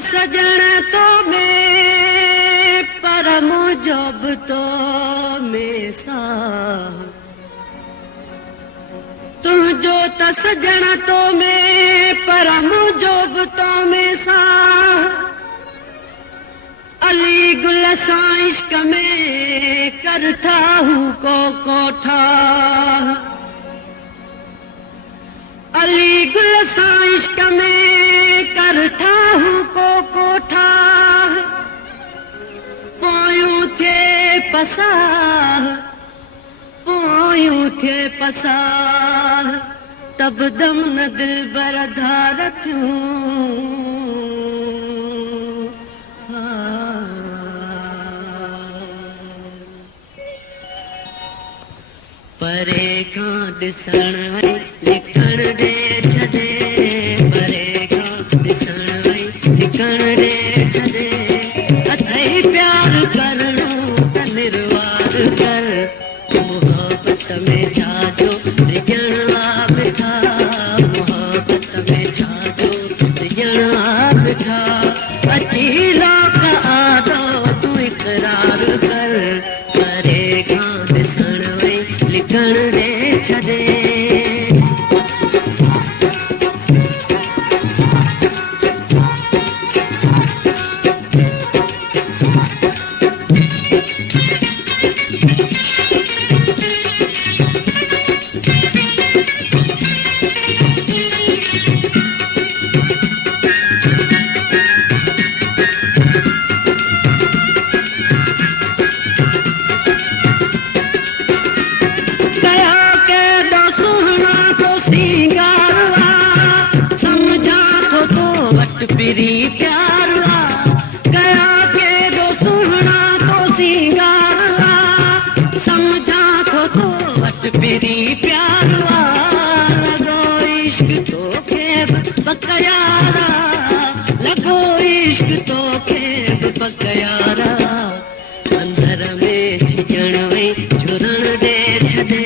सजण तो में परम जब तो में सा तुझो त सजण तो में परम जब तो में सा अली गुल सां इश्क में कर ठाहू को कोठा अली गुल सां इश्क में कर ठाहू को कोठा पोयूं थे पसा पोयूं थे पसा तब दम न दिल बर धार थियूं परे खां ॾिसण वई लिखण ॾे छॾे परे खां ॾिसण वई लिखण ॾे छॾे अथई प्यार करणो त निर्वार कर मोहब्बत में छाजो रिजणा मिठा मोहब्बत में छाजो रिजणा मिठा अची लोक आदो तूं इक़रार कर परे खां ॾिसण वई लिखण ॾे छॾे पिरी प्यार कया के दो सुहना तो सिंगार समझा तो वट पिरी प्यार लगो इश्क तो खेब पकयारा लगो इश्क तो खेब पकयारा अंदर में छिजण वई झुरण ॾे छॾे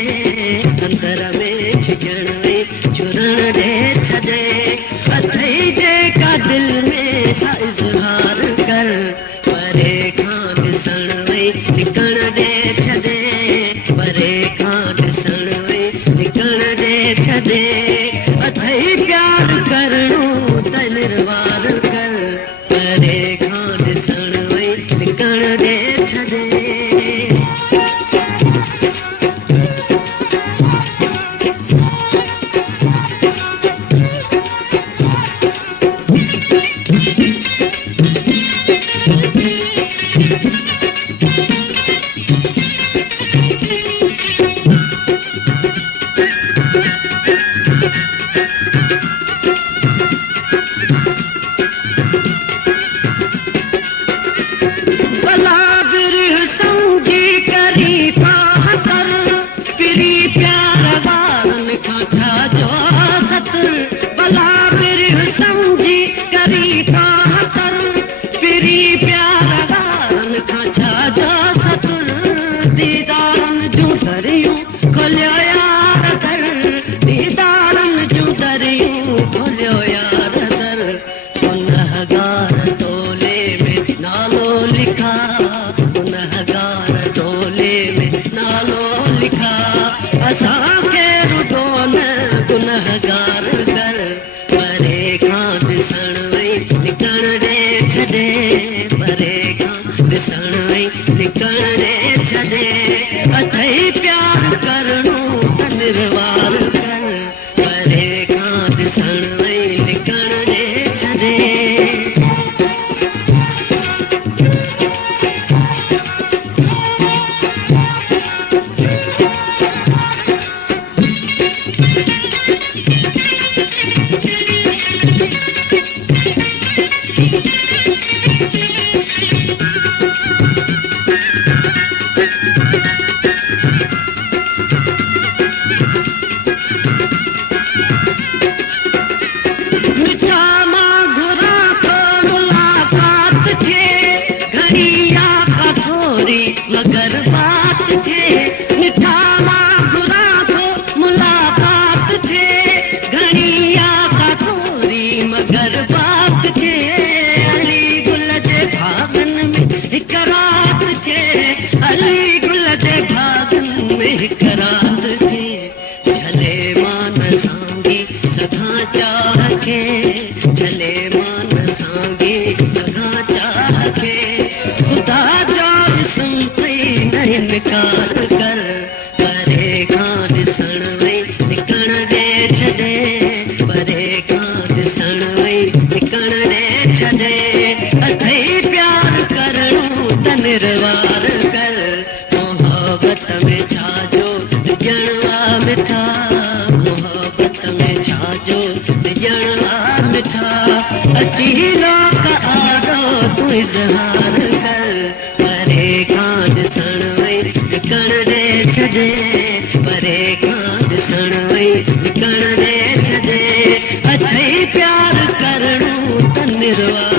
अंदर में छिजण वई झुरण ॾे छॾे अथई जेका दिल में सा इज़हार कर परे खां ॾिसण वई लिखण ॾे छॾे परे खां ॾिसण वई लिखण ॾे छॾे अथई प्यार करणो त निर्वार कर परे खां ॾिसण वई लिखण ॾे छॾे अथई प्यार करणो त निर्वार कर परे खां ॾिसण वई लिखण ॾे छॾे मगर बात थे मिठा मां घुरा थो मुलाकात थे घणिया का थोरी मगर बात थे इनकार कर परे खां ॾिसण वई निकण ॾे छॾे परे खां ॾिसण वई निकण ॾे छॾे अथई प्यार करणो त निर्वार कर मोहब्बत में छाजो ॼणवा मिठा मोहब्बत में छाजो ॼणवा मिठा अची लोक आदो तूं इज़हार कर परे खां ॾिसण वई निकण ॾे छॾे परे खां ॾिसण वई निकण ॾे छॾे अथई प्यार करणो त निर्वार